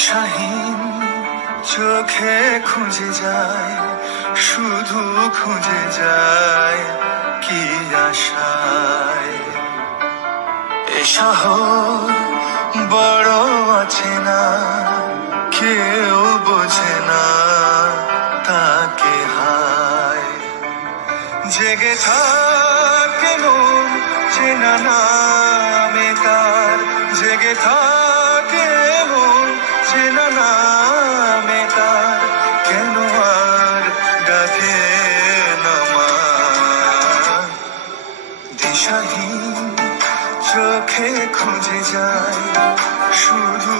দিশাহীন চোখে খুঁজে যায়, শুধু খুঁজে যায় কি আশায়। এ শহর বড় আছে না, কেউ বোঝে না তাকে হায়। জেগে থাকে মন চেনা নামে তার, জেগে থাকে মন চেনা নামে তার, কেন আর ডাকে না মা। দিশাহীন চোখে খুঁজে যায়, শুধু